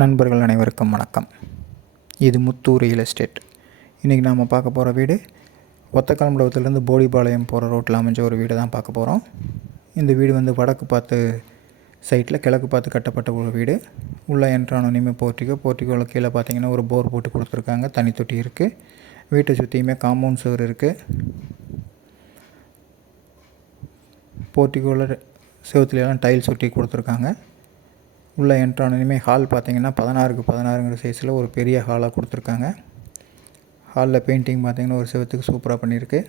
நண்பர்கள் அனைவருக்கும் வணக்கம். இது முத்து ரியல் எஸ்டேட். இன்றைக்கி நாம் பார்க்க போகிற வீடு ஒத்தக்கால்மண்டபத்துலேருந்து போடிபாளையம் போகிற ரோட்டில் அமைஞ்ச ஒரு வீடு தான் பார்க்க போகிறோம். இந்த வீடு வந்து வடக்கு பார்த்து சைட்டில் கிழக்கு பார்த்து கட்டப்பட்ட ஒரு வீடு. உள்ளே என்ட்ரானோனையுமே போர்ட்டிக்கோவில் கீழே பார்த்தீங்கன்னா ஒரு போர் போட்டு கொடுத்துருக்காங்க. தண்ணி தொட்டி இருக்குது. வீட்டை சுற்றியுமே காம்பவுண்ட் சுவர் இருக்குது. போர்ட்டிக்கோவில் செவத்துலையெல்லாம் டைல்ஸ் ஒட்டி கொடுத்துருக்காங்க. உள்ளே என்ட்ரானோனையுமே ஹால் பார்த்திங்கன்னா 16க்கு 16ங்கிற சைஸில் ஒரு பெரிய ஹாலாக கொடுத்துருக்காங்க. ஹாலில் பெயிண்டிங் பார்த்திங்கன்னா ஒரு செவத்துக்கு சூப்பராக பண்ணியிருக்கு.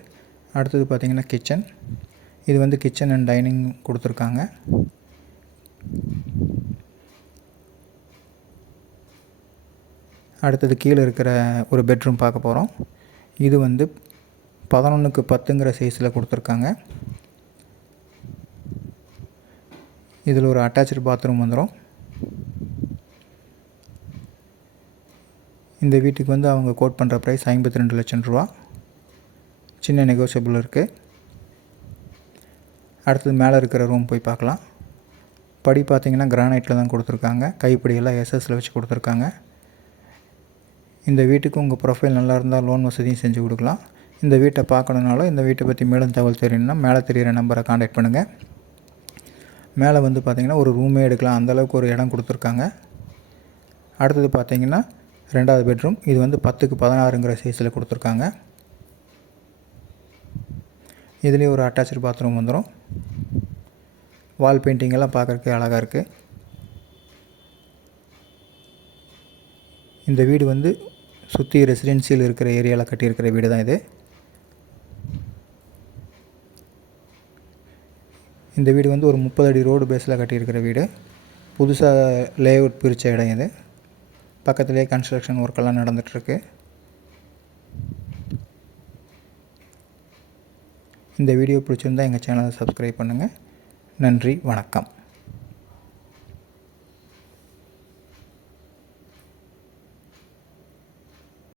அடுத்தது பார்த்திங்கன்னா கிச்சன். இது வந்து கிச்சன் அண்ட் டைனிங் கொடுத்துருக்காங்க. அடுத்தது கீழே இருக்கிற ஒரு பெட்ரூம் பார்க்க போகிறோம். இது வந்து 11க்கு 10ங்கிற சைஸில் கொடுத்துருக்காங்க. இதில் ஒரு அட்டாச்சு பாத்ரூம் வந்துடும். இந்த வீட்டுக்கு வந்து அவங்க கோட் பண்ணுற ப்ரைஸ் 52 லட்சம் ரூபா. சின்ன நெகோசியபிள் இருக்குது. அடுத்தது மேலே இருக்கிற ரூம் போய் பார்க்கலாம். படி பார்த்திங்கன்னா கிரானைட்டில் தான் கொடுத்துருக்காங்க. கைப்பிடியெல்லாம் எஸ்எஸில் வச்சு கொடுத்துருக்காங்க. இந்த வீட்டுக்கு உங்கள் ப்ரொஃபைல் நல்லா இருந்தால் லோன் வசதியும் செஞ்சு கொடுக்கலாம். இந்த வீட்டை பார்க்கணுன்னாலும் இந்த வீட்டை பற்றி மேலும் தகவல் தெரியணும்னா மேலே தெரிகிற நம்பரை காண்டாக்ட் பண்ணுங்கள். மேலே வந்து பார்த்திங்கன்னா ஒரு ரூமே எடுக்கலாம், அந்தளவுக்கு ஒரு இடம் கொடுத்துருக்காங்க. அடுத்தது பார்த்திங்கன்னா 2வது பெட்ரூம். இது வந்து 10க்கு 16ங்கிற சைஸில் கொடுத்துருக்காங்க. இதுலேயே ஒரு அட்டாச்சு பாத்ரூம் வந்துடும். வால் பெயிண்டிங் எல்லாம் பார்க்குறதுக்கு அழகாக இருக்குது. இந்த வீடு வந்து சுற்றி ரெசிடென்சியல் இருக்கிற ஏரியாவில் கட்டியிருக்கிற வீடு தான் இது. இந்த வீடு வந்து ஒரு 30 அடி ரோடு பேஸில் கட்டியிருக்கிற வீடு. புதுசாக லேஅவுட் பிரித்த இடம் இது. பக்கத்துலேயே கன்ஸ்ட்ரக்ஷன் ஒர்க்கெல்லாம் நடந்துகிட்ருக்கு. இந்த வீடியோ பிடிச்சிருந்தால் எங்கள் சேனலை சப்ஸ்கிரைப் பண்ணுங்கள். நன்றி, வணக்கம்.